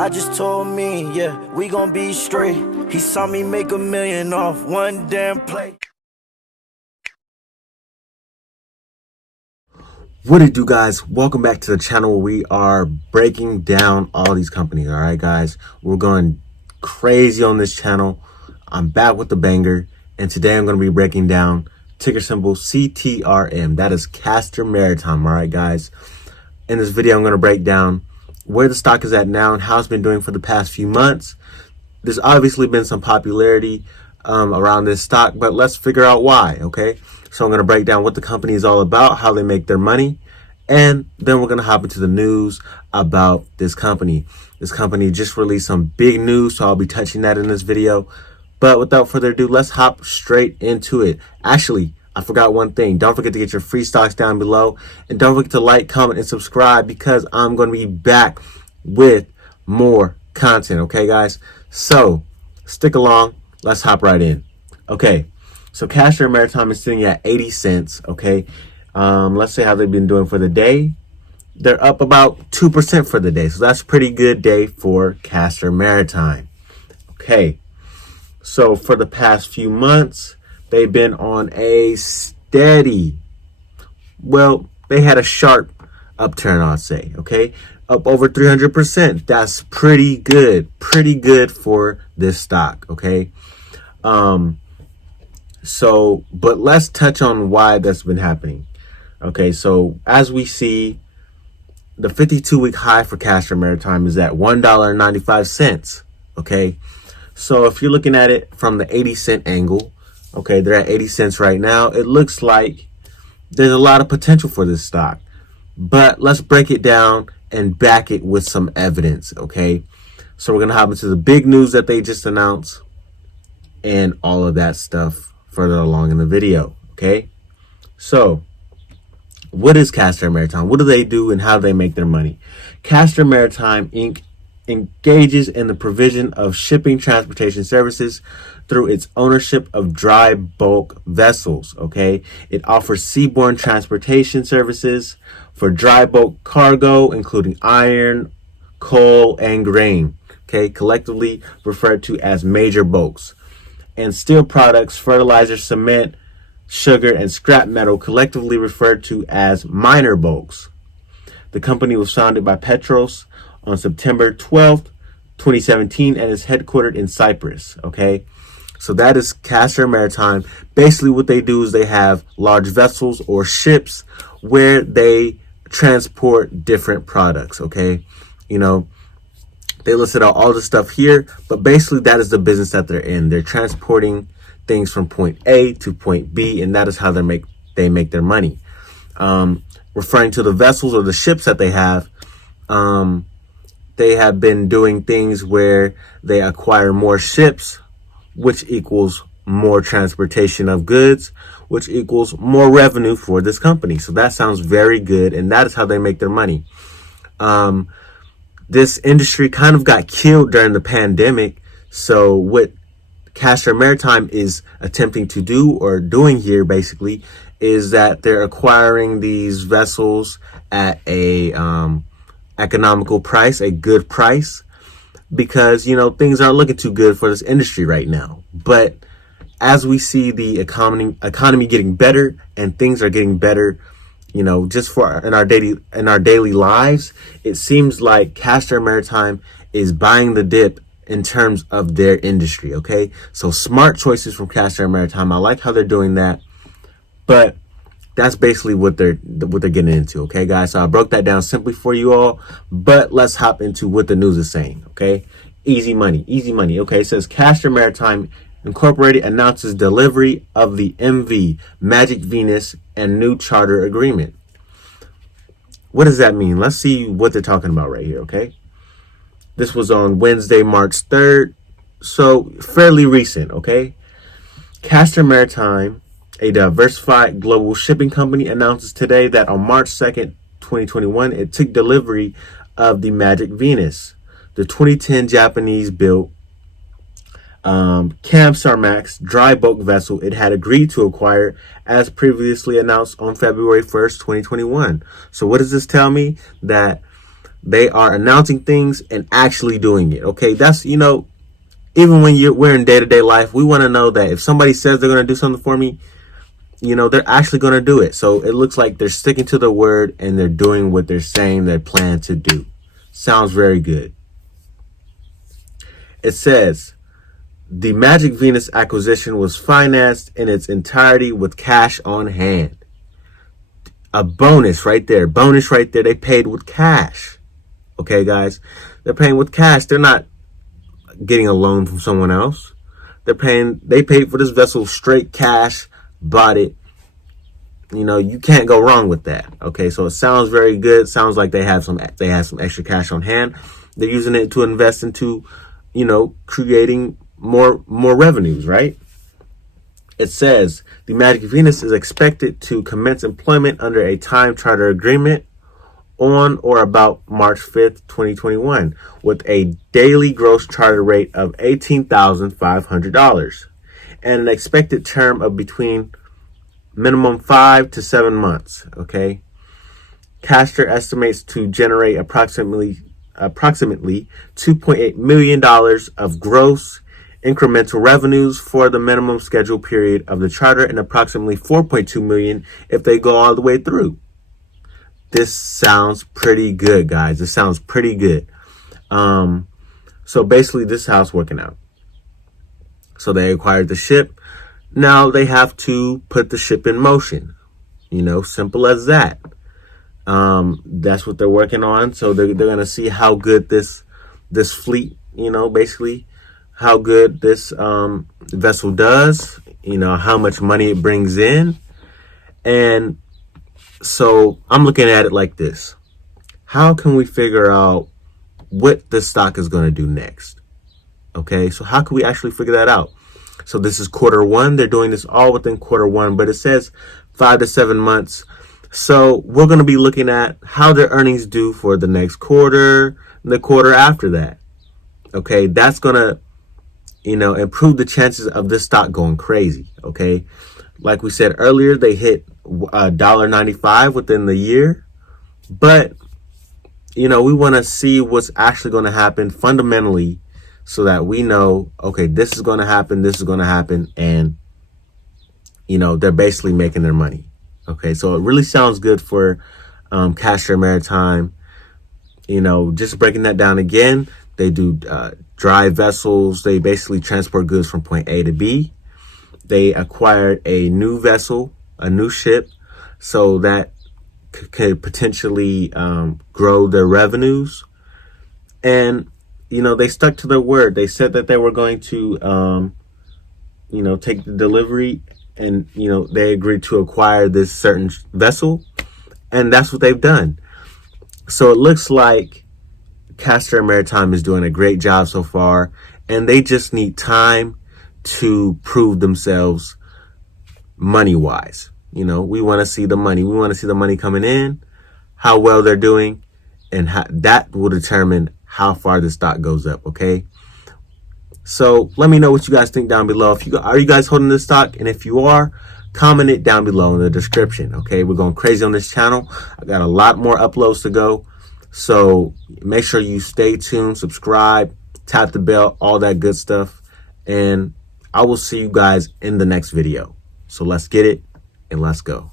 I just told me, yeah, we gon' be straight. He saw me make $1 million off one damn play. What it do, guys? Welcome back to the channel where we are breaking down all these companies. All right, guys, we're going crazy on this channel. I'm back with the banger, and today I'm going to be breaking down ticker symbol CTRM. That is Castor Maritime. All right, guys, in this video I'm going to break down where the stock is at now and how it's been doing for the past few months. There's obviously been some popularity around this stock, but let's figure out why. Okay, so I'm going to break down what the company is all about, how they make their money, and then we're going to hop into the news about this company. This company just released some big news, so I'll be touching that in this video. But without further ado, let's hop straight into it. Actually, I forgot one thing. Don't forget to get your free stocks down below, and don't forget to like, comment, and subscribe, because I'm going to be back with more content. Okay, guys? So stick along. Let's hop right in. Okay, so Castor Maritime is sitting at 80 cents. Okay, let's say how they've been doing for the day. They're up about 2% for the day, so that's a pretty good day for Castor Maritime. Okay, so for the past few months, they've been on a steady, well, they had a sharp upturn, I'd say. Okay, up over 300%. That's pretty good for this stock. Okay, so but let's touch on why that's been happening. Okay, so as we see, the 52-week high for Castor Maritime is at $1.95. Okay, so if you're looking at it from the 80-cent angle, okay, they're at 80 cents right now. It looks like there's a lot of potential for this stock, but let's break it down and back it with some evidence. Okay, so we're gonna hop into the big news that they just announced and all of that stuff further along in the video. Okay, so what is Castor Maritime? What do they do and how do they make their money? Castor Maritime Inc. engages in the provision of shipping transportation services through its ownership of dry bulk vessels. Okay, it offers seaborne transportation services for dry bulk cargo, including iron, coal, and grain. Okay, collectively referred to as major bulks, and steel products, fertilizer, cement, sugar, and scrap metal, collectively referred to as minor bulks. The company was founded by Petros on September 12th, 2017, and is headquartered in Cyprus. Okay, so that is Castor Maritime. Basically what they do is they have large vessels or ships where they transport different products. Okay, you know, they listed out all the stuff here, but basically that is the business that they're in. They're transporting things from point A to point B, and that is how they make their money. Referring to the vessels or the ships that they have been doing things where they acquire more ships, which equals more transportation of goods, which equals more revenue for this company. So that sounds very good, and that is how they make their money. This industry kind of got killed during the pandemic. So what Castor Maritime is attempting to do, or doing here basically, is that they're acquiring these vessels at a economical price, a good price, because, you know, things aren't looking too good for this industry right now. But as we see the economy getting better and things are getting better, you know, just for in our daily lives, it seems like Castor Maritime is buying the dip in terms of their industry. Okay, so smart choices from Castor Maritime. I like how they're doing that, but that's basically what they're getting into. Okay, guys, so I broke that down simply for you all, but let's hop into what the news is saying. Okay, easy money. Okay, it says Castor Maritime Incorporated announces delivery of the MV Magic Venus and new charter agreement. What does that mean? Let's see what they're talking about right here. Okay, this was on Wednesday, March 3rd, so fairly recent. Okay, Castor Maritime, a diversified global shipping company, announces today that on March 2nd, 2021, it took delivery of the Magic Venus, the 2010 Japanese-built Kamsarmax dry bulk vessel it had agreed to acquire, as previously announced on February 1st, 2021. So what does this tell me? That They are announcing things and actually doing it. Okay, that's, even when we're in day-to-day life, we want to know that if somebody says they're going to do something for me, they're actually going to do it. So it looks like they're sticking to their word and they're doing what they're saying they plan to do. Sounds very good. It says, the Magic Venus acquisition was financed in its entirety with cash on hand. A bonus right there. Bonus right there. They paid with cash. Okay, guys? They're paying with cash. They're not getting a loan from someone else. They paid for this vessel straight cash, bought it. You can't go wrong with that. Okay, so it sounds very good. Sounds like they have some extra cash on hand. They're using it to invest into, creating more revenues, right? It says the Magic Venus is expected to commence employment under a time charter agreement on or about March 5th, 2021, with a daily gross charter rate of $18,500 and an expected term of between minimum 5 to 7 months. Okay. Castor estimates to generate approximately $2.8 million of gross incremental revenues for the minimum schedule period of the charter and approximately $4.2 million if they go all the way through. This sounds pretty good, guys. This sounds pretty good. So basically this is how it's working out. So they acquired the ship. Now they have to put the ship in motion. Simple as that. That's what they're working on. So they're going to see how good this fleet, basically how good this vessel does, how much money it brings in. And so I'm looking at it like this. How can we figure out what the stock is going to do next? Okay, so how can we actually figure that out? So this is Q1. They're doing this all within Q1, but it says 5 to 7 months. So we're going to be looking at how their earnings do for the next quarter and the quarter after that. Okay, that's going to, improve the chances of this stock going crazy. Okay, like we said earlier, they hit $1.95 within the year, but we want to see what's actually going to happen fundamentally, so that we know, okay, this is going to happen, and they're basically making their money. Okay, so it really sounds good for Castor Maritime. Just breaking that down again, they do dry vessels. They basically transport goods from point A to B. They acquired a new vessel, a new ship, so that could potentially grow their revenues. And, they stuck to their word. They said that they were going to, take the delivery, and, they agreed to acquire this certain vessel. And that's what they've done. So it looks like Castor Maritime is doing a great job so far, and they just need time to prove themselves money-wise. We want to see the money. We want to see the money coming in, how well they're doing, and that will determine how far the stock goes up. Okay. So let me know what you guys think down below. Are you guys holding this stock? And if you are, comment it down below in the description. Okay. We're going crazy on this channel. I got a lot more uploads to go. So make sure you stay tuned, subscribe, tap the bell, all that good stuff. And I will see you guys in the next video. So let's get it and let's go.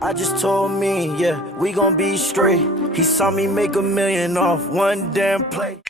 I just told me, yeah, we gon' be straight. He saw me make $1 million off one damn play.